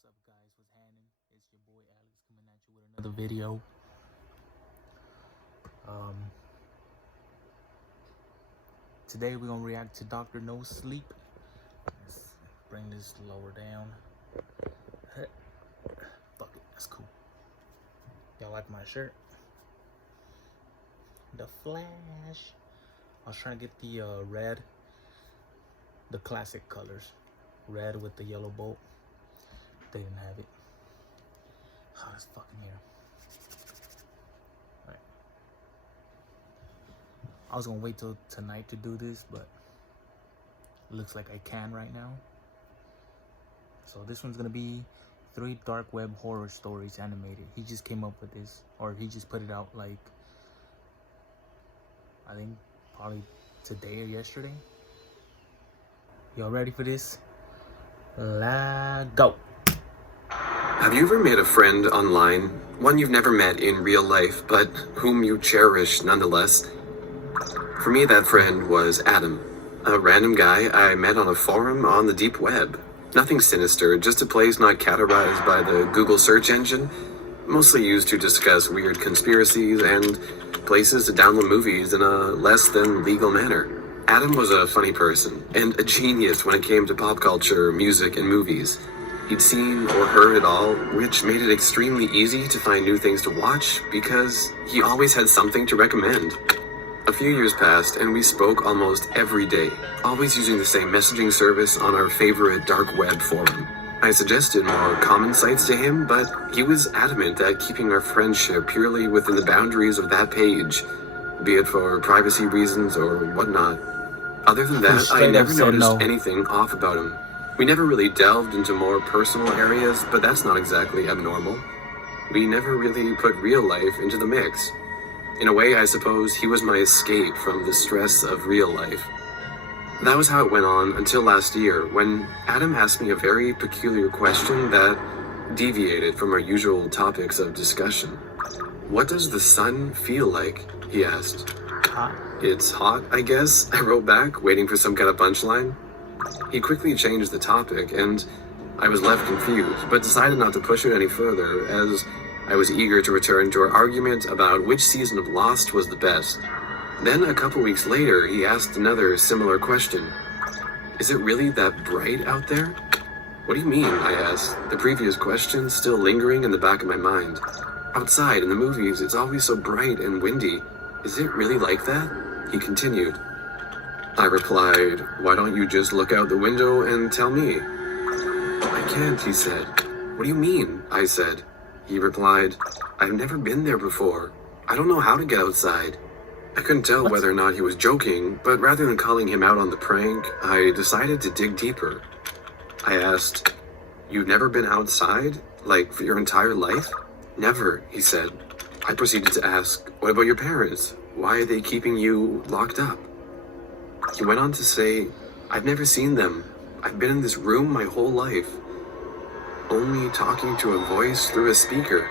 What's up, guys? What's happening? It's your boy Alex coming at you with another video. Um, Today we're gonna react to Doctor No Sleep. Let's bring this lower down. Fuck it, that's cool. Y'all like my shirt? The Flash. I was trying to get the red, the classic colors, red with the yellow bolt. They didn't have it. Hot as fucking here. Right. I was gonna wait till tonight to do this, but it looks like I can right now. So this one's gonna be 3 dark web horror stories animated. He just came up with this, or he just put it out like, I think probably today or yesterday. Y'all ready for this? Let's go. Have you ever made a friend online? One you've never met in real life, but whom you cherish nonetheless? For me, that friend was Adam, a random guy I met on a forum on the deep web. Nothing sinister, just a place not categorized by the Google search engine, mostly used to discuss weird conspiracies and places to download movies in a less than legal manner. Adam was a funny person, and a genius when it came to pop culture, music, and movies. He'd seen or heard it all, which made it extremely easy to find new things to watch because he always had something to recommend. A few years passed and we spoke almost every day, always using the same messaging service on our favorite dark web forum. I suggested more common sites to him, but he was adamant at keeping our friendship purely within the boundaries of that page, be it for privacy reasons or whatnot. Other than that, I never noticed anything off about him. We never really delved into more personal areas, but that's not exactly abnormal. We never really put real life into the mix. In a way, I suppose he was my escape from the stress of real life. That was how it went on until last year, when Adam asked me a very peculiar question that deviated from our usual topics of discussion. What does the sun feel like? He asked. Hot. It's hot, I guess, I wrote back, waiting for some kind of punchline. He quickly changed the topic, and I was left confused, but decided not to push it any further, as I was eager to return to our argument about which season of Lost was the best. Then, a couple weeks later, he asked another similar question. Is it really that bright out there? What do you mean? I asked, the previous question still lingering in the back of my mind. Outside, in the movies, it's always so bright and windy. Is it really like that? He continued. I replied, why don't you just look out the window and tell me? I can't, he said. What do you mean? I said. He replied, I've never been there before. I don't know how to get outside. I couldn't tell whether or not he was joking, but rather than calling him out on the prank, I decided to dig deeper. I asked, you've never been outside? Like, for your entire life? Never, he said. I proceeded to ask, what about your parents? Why are they keeping you locked up? He went on to say, I've never seen them. I've been in this room my whole life, only talking to a voice through a speaker.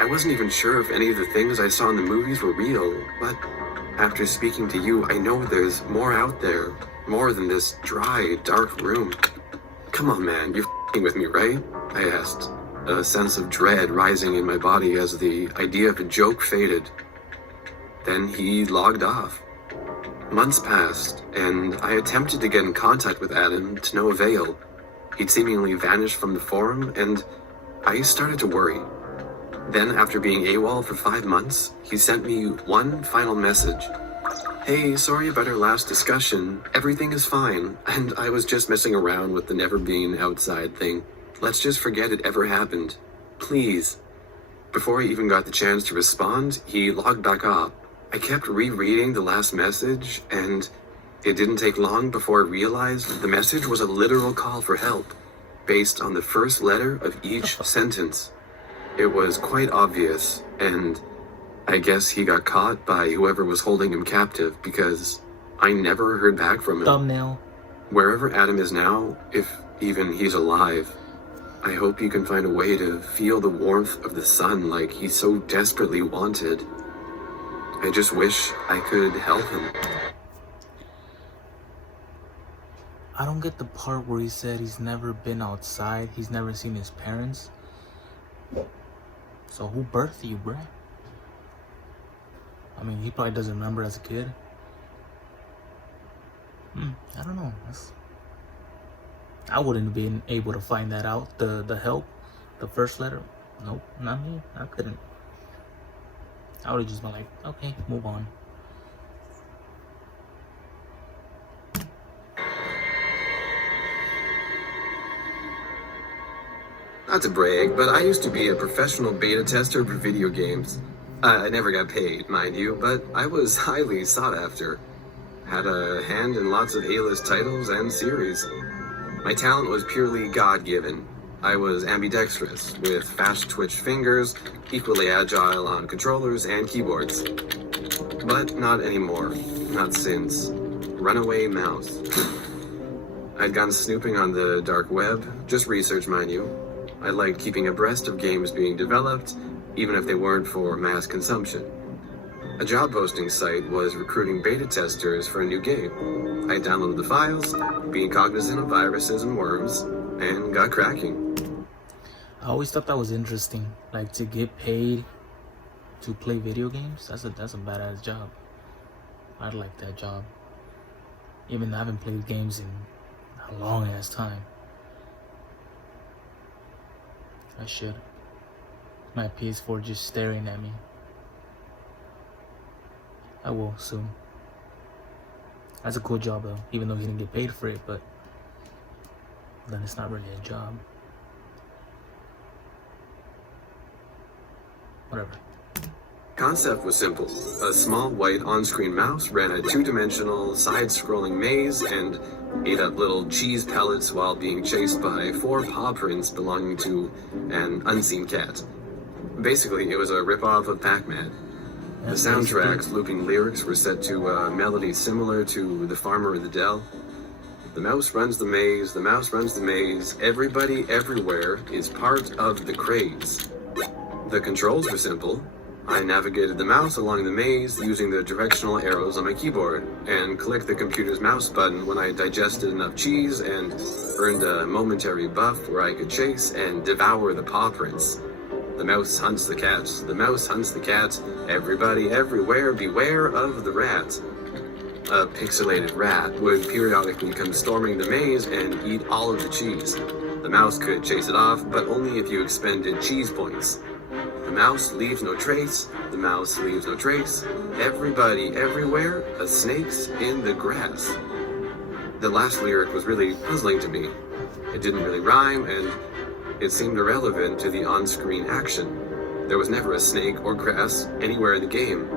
I wasn't even sure if any of the things I saw in the movies were real, but after speaking to you, I know there's more out there, more than this dry, dark room. Come on, man, you're f***ing with me, right? I asked, a sense of dread rising in my body as the idea of a joke faded. Then he logged off. Months passed, and I attempted to get in contact with Adam to no avail. He'd seemingly vanished from the forum, and I started to worry. Then, after being AWOL for 5 months, he sent me one final message. Hey, sorry about our last discussion. Everything is fine, and I was just messing around with the never being outside thing. Let's just forget it ever happened. Please. Before I even got the chance to respond, he logged back off. I kept rereading the last message, and it didn't take long before I realized the message was a literal call for help, based on the first letter of each sentence. It was quite obvious, and I guess he got caught by whoever was holding him captive, because I never heard back from him. Thumbnail. Wherever Adam is now, if even he's alive, I hope he can find a way to feel the warmth of the sun like he so desperately wanted. I just wish I could help him. I don't get the part where he said he's never been outside. He's never seen his parents. So who birthed you, bruh? I mean, he probably doesn't remember as a kid. I don't know. I wouldn't have been able to find that out. The help, the first letter. Nope, not me. I couldn't. I would have just been like, okay, move on. Not to brag, but I used to be a professional beta tester for video games. I never got paid, mind you, but I was highly sought after. Had a hand in lots of A-list titles and series. My talent was purely God-given. I was ambidextrous, with fast twitch fingers, equally agile on controllers and keyboards. But not anymore. Not since. Runaway Mouse. I'd gone snooping on the dark web, just research, mind you. I liked keeping abreast of games being developed, even if they weren't for mass consumption. A job posting site was recruiting beta testers for a new game. I downloaded the files, being cognizant of viruses and worms, and got cracking. I always thought that was interesting. Like, to get paid to play video games, that's a badass job. I'd like that job. Even though I haven't played games in a long ass time. I should. My PS4 just staring at me. I will soon. That's a cool job though, even though he didn't get paid for it, but then it's not really a job. Whatever. Concept was simple. A small white on-screen mouse ran a two-dimensional, side-scrolling maze and ate up little cheese pellets while being chased by 4 paw prints belonging to an unseen cat. Basically, it was a rip-off of Pac-Man. The soundtrack's looping lyrics were set to a melody similar to The Farmer in the Dell. The mouse runs the maze, the mouse runs the maze, everybody everywhere is part of the craze. The controls were simple. I navigated the mouse along the maze using the directional arrows on my keyboard, and clicked the computer's mouse button when I digested enough cheese and earned a momentary buff where I could chase and devour the paw prints. The mouse hunts the cat, the mouse hunts the cat, everybody everywhere beware of the rat. A pixelated rat would periodically come storming the maze and eat all of the cheese. The mouse could chase it off, but only if you expended cheese points. The mouse leaves no trace, the mouse leaves no trace, everybody everywhere, a snake's in the grass. The last lyric was really puzzling to me. It didn't really rhyme, and it seemed irrelevant to the on-screen action. There was never a snake or grass anywhere in the game.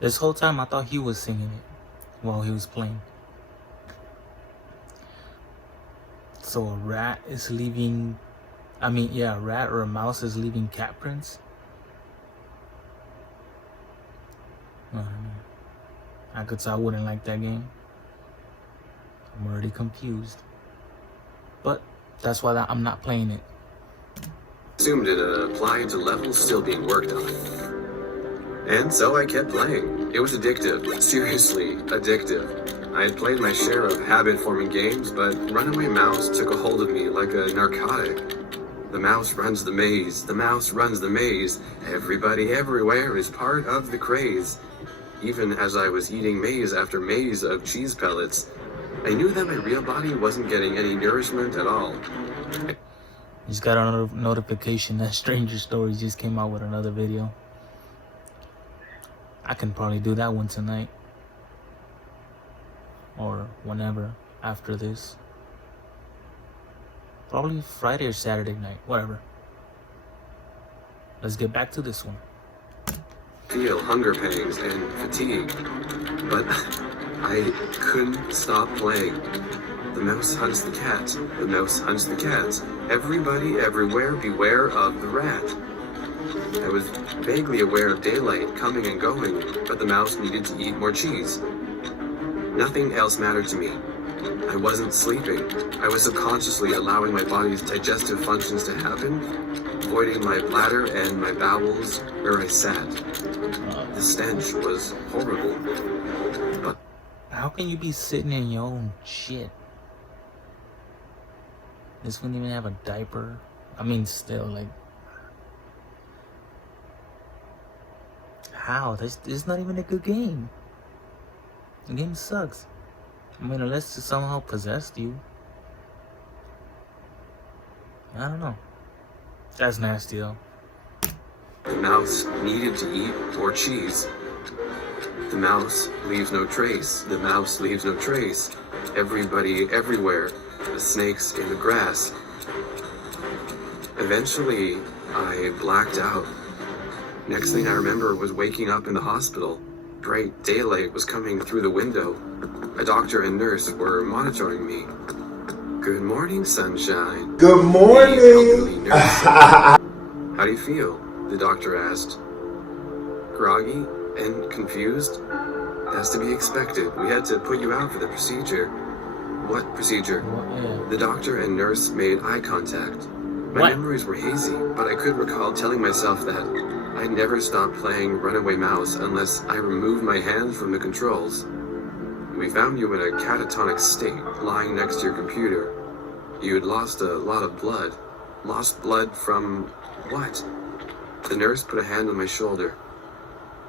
This whole time I thought he was singing it while he was playing. So a rat is leaving... a rat or a mouse is leaving cat prints. I could say I wouldn't like that game. I'm already confused. But that's why I'm not playing it. Assumed it applied to levels still being worked on. And so I kept playing. It was addictive. Seriously, addictive. I had played my share of habit-forming games, but Runaway Mouse took a hold of me like a narcotic. The mouse runs the maze, the mouse runs the maze, everybody everywhere is part of the craze. Even as I was eating maze after maze of cheese pellets, I knew that my real body wasn't getting any nourishment at all. Just got a notification that Stranger Stories just came out with another video. I can probably do that one tonight. Or whenever after this. Probably Friday or Saturday night, whatever. Let's get back to this one. Feel hunger pangs and fatigue, but I couldn't stop playing. The mouse hunts the cat, the mouse hunts the cat, everybody everywhere beware of the rat. I was vaguely aware of daylight coming and going, but the mouse needed to eat more cheese. Nothing else mattered to me. I wasn't sleeping. I was subconsciously allowing my body's digestive functions to happen, voiding my bladder and my bowels where I sat. The stench was horrible. But how can you be sitting in your own shit? This wouldn't even have a diaper. I mean, still, like, how? This is not even a good game. The game sucks. I mean, unless it somehow possessed you. I don't know. That's nasty, though. The mouse needed to eat more cheese. The mouse leaves no trace. The mouse leaves no trace. Everybody, everywhere. The snakes in the grass. Eventually, I blacked out. Next thing I remember was waking up in the hospital. Bright daylight was coming through the window. A doctor and nurse were monitoring me. Good morning, sunshine. Good The morning. elderly nurse said, "How do you feel?" the doctor asked. Groggy and confused? That's to be expected. We had to put you out for the procedure. What procedure? What? The doctor and nurse made eye contact. My What? memories were hazy, but I could recall telling myself that I'd never stop playing Runaway Mouse unless I removed my hands from the controls. We found you in a catatonic state, lying next to your computer. You had lost a lot of blood. Lost blood from what? The nurse put a hand on my shoulder.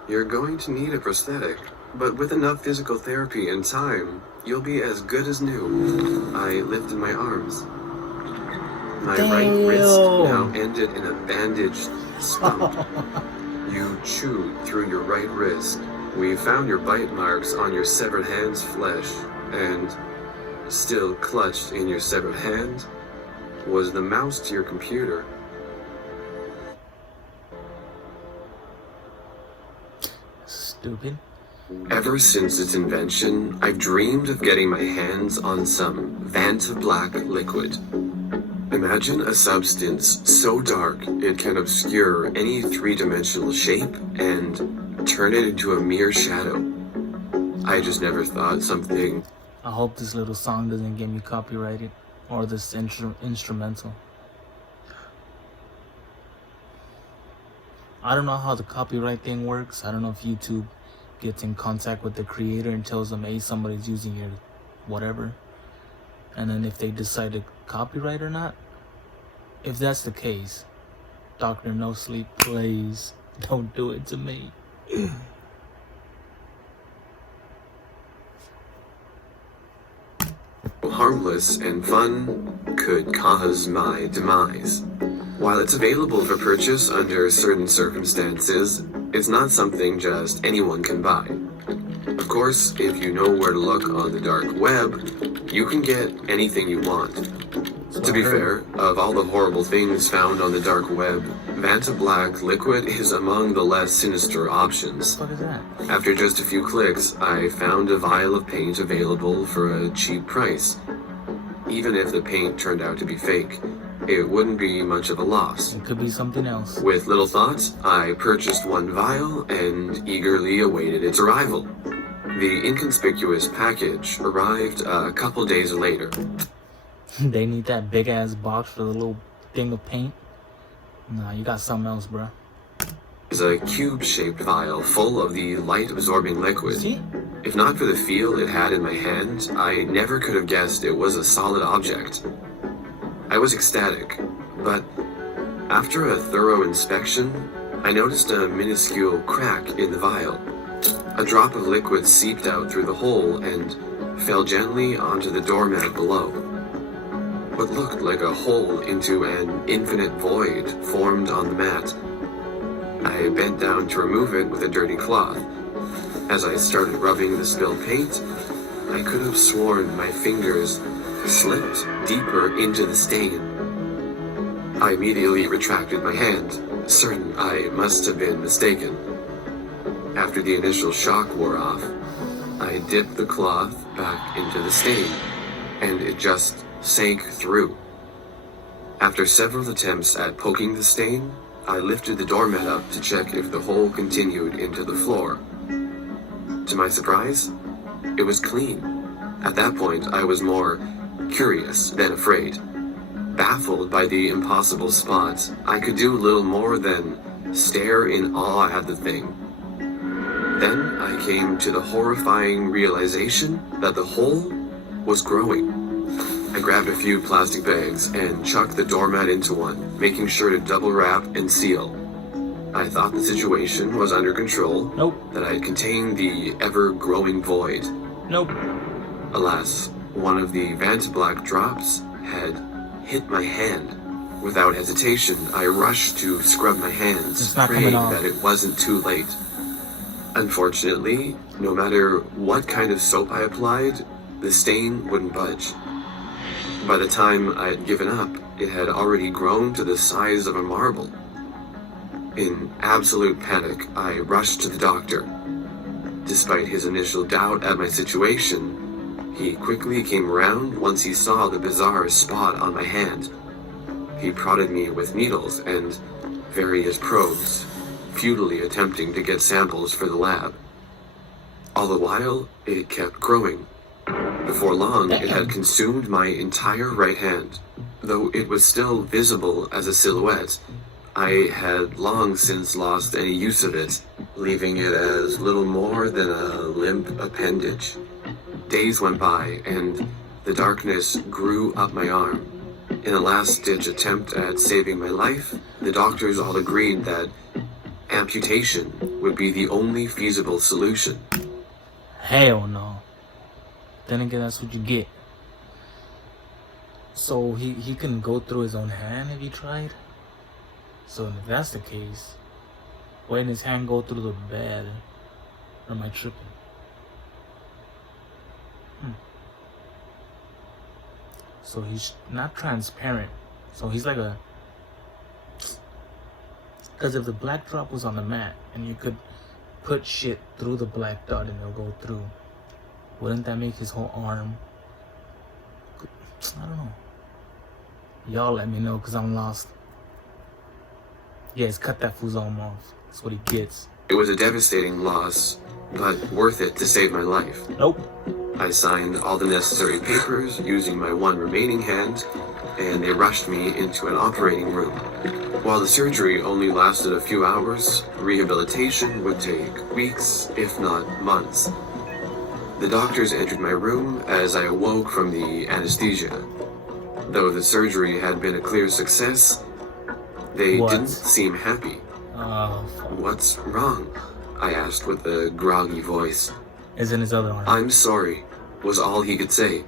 You're going to need a prosthetic, but with enough physical therapy and time, you'll be as good as new. I lifted my arms. My right wrist now ended in a bandaged stump. You chewed through your right wrist. We found your bite marks on your severed hand's flesh, and still clutched in your severed hand was the mouse to your computer. Stupid. Ever since its invention, I've dreamed of getting my hands on some Vanta Black liquid. Imagine a substance so dark it can obscure any three-dimensional shape and turn it into a mere shadow. I just never thought something I hope this little song doesn't get me copyrighted, or this instrumental. I don't know how the copyright thing works. I don't know if YouTube gets in contact with the creator and tells them, hey, somebody's using your whatever, and then if they decide to copyright or not. If that's the case, Dr. No Sleep, please don't do it to me. harmless and fun could cause my demise. While it's available for purchase under certain circumstances, it's not something just anyone can buy. Of course, if you know where to look on the dark web, you can get anything you want. To be fair, of all the horrible things found on the dark web, Vanta Black liquid is among the less sinister options. What is that? After just a few clicks, I found a vial of paint available for a cheap price. Even if the paint turned out to be fake, it wouldn't be much of a loss. It could be something else. With little thought, I purchased one vial and eagerly awaited its arrival. The inconspicuous package arrived a couple days later. They need that big ass box for the little thing of paint. Nah, you got something else, bro. It's a cube-shaped vial full of the light-absorbing liquid. See? If not for the feel it had in my hand, I never could have guessed it was a solid object. I was ecstatic, but after a thorough inspection, I noticed a minuscule crack in the vial. A drop of liquid seeped out through the hole and fell gently onto the doormat below. What looked like a hole into an infinite void formed on the mat. I bent down to remove it with a dirty cloth. As I started rubbing the spilled paint, I could have sworn my fingers slipped deeper into the stain. I immediately retracted my hand, certain I must have been mistaken. After the initial shock wore off, I dipped the cloth back into the stain, and it just sank through. After several attempts at poking the stain, I lifted the doormat up to check if the hole continued into the floor. To my surprise, it was clean. At that point, I was more curious than afraid. Baffled by the impossible spot, I could do little more than stare in awe at the thing. Then I came to the horrifying realization that the hole was growing. I grabbed a few plastic bags and chucked the doormat into one, making sure to double wrap and seal. I thought the situation was under control, Nope. that I had contained the ever-growing void. Nope. Alas, one of the Vantablack drops had hit my hand. Without hesitation, I rushed to scrub my hands, It's not praying coming off. that it wasn't too late. Unfortunately, no matter what kind of soap I applied, the stain wouldn't budge. By the time I had given up, it had already grown to the size of a marble. In absolute panic, I rushed to the doctor. Despite his initial doubt at my situation, he quickly came around once he saw the bizarre spot on my hand. He prodded me with needles and various probes, futilely attempting to get samples for the lab. All the while, it kept growing. Before long, it had consumed my entire right hand. Though it was still visible as a silhouette, I had long since lost any use of it, leaving it as little more than a limp appendage. Days went by, and the darkness grew up my arm. In a last-ditch attempt at saving my life, the doctors all agreed that amputation would be the only feasible solution. Hell no. Then again, that's what you get. So he couldn't go through his own hand if he tried? So if that's the case, why didn't his hand go through the bed? Or am I tripping? So he's not transparent. So he's like a... Because if the black drop was on the mat and you could put shit through the black dot and it'll go through, wouldn't that make his whole arm... I don't know. Y'all let me know because I'm lost. Yes, cut that fool's arm off. That's what he gets. It was a devastating loss, but worth it to save my life. Nope. I signed all the necessary papers using my one remaining hand, and they rushed me into an operating room. While the surgery only lasted a few hours, rehabilitation would take weeks, if not months. The doctors entered my room as I awoke from the anesthesia. Though the surgery had been a clear success, they didn't seem happy. What's wrong? I asked with a groggy voice. Is in his other arm. I'm sorry, was all he could say.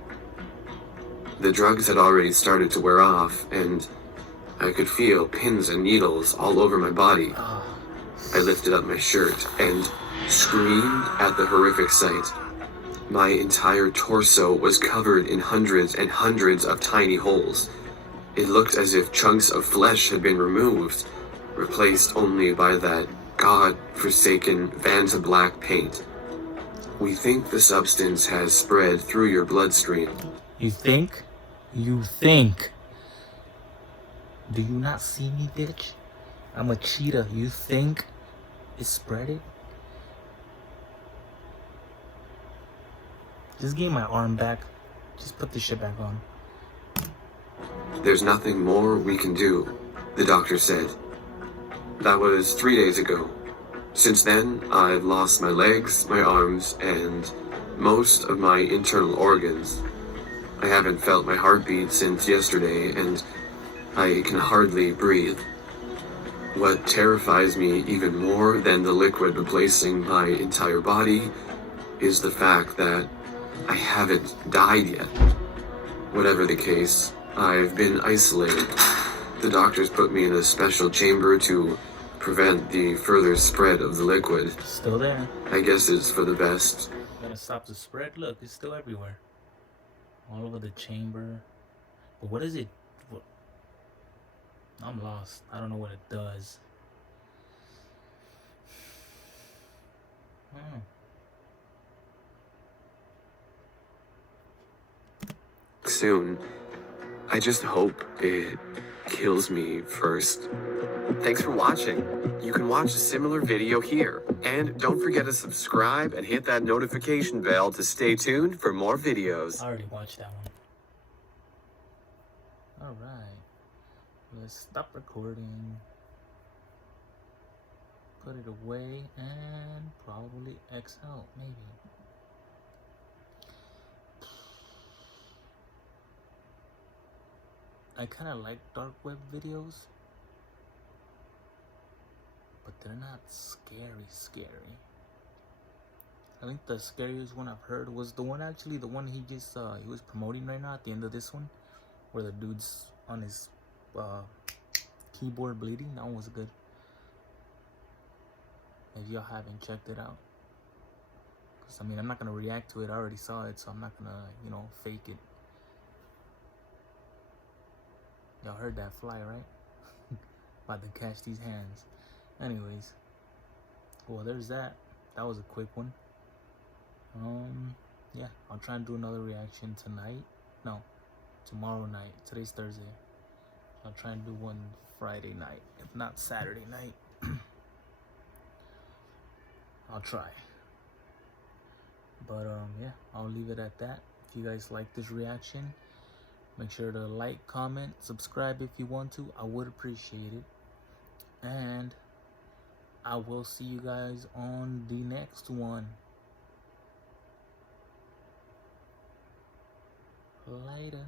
The drugs had already started to wear off, and I could feel pins and needles all over my body. I lifted up my shirt and screamed at the horrific sight. My entire torso was covered in hundreds and hundreds of tiny holes. It looked as if chunks of flesh had been removed, replaced only by that God-forsaken Vantablack paint. We think the substance has spread through your bloodstream. You think? You think? Do you not see me, bitch? I'm a cheetah. You think it's spreading? Just give me my arm back. Just put this shit back on. There's nothing more we can do, the doctor said. That was 3 days ago. Since then, I've lost my legs, my arms, and most of my internal organs. I haven't felt my heartbeat since yesterday, and I can hardly breathe. What terrifies me even more than the liquid replacing my entire body is the fact that I haven't died yet. Whatever the case, I've been isolated. The doctors put me in a special chamber to prevent the further spread of the liquid. Still there. I guess it's for the best. Gonna stop the spread? Look, it's still everywhere. All over the chamber. But what is it? What? I'm lost. I don't know what it does. Soon. I just hope it kills me first. Thanks for watching. You can watch a similar video here. And don't forget to subscribe and hit that notification bell to stay tuned for more videos. I already watched that one. Alright. Let's stop recording. Put it away and probably X out, maybe. I kind of like dark web videos, but they're not scary. I think the scariest one I've heard was the one he just he was promoting right now at the end of this one, where the dude's on his keyboard bleeding. That one was good. If y'all haven't checked it out, because I mean, I'm not gonna react to it. I already saw it, so I'm not gonna, you know, fake it. Y'all heard that fly, right? About to catch these hands. Anyways, well, there's that. That was a quick one. Yeah, I'll try and do another reaction tonight. No, tomorrow night. Today's Thursday. I'll try and do one Friday night, if not Saturday night. I'll try. But yeah, I'll leave it at that. If you guys like this reaction, make sure to like, comment, subscribe if you want to. I would appreciate it. And I will see you guys on the next one. Later.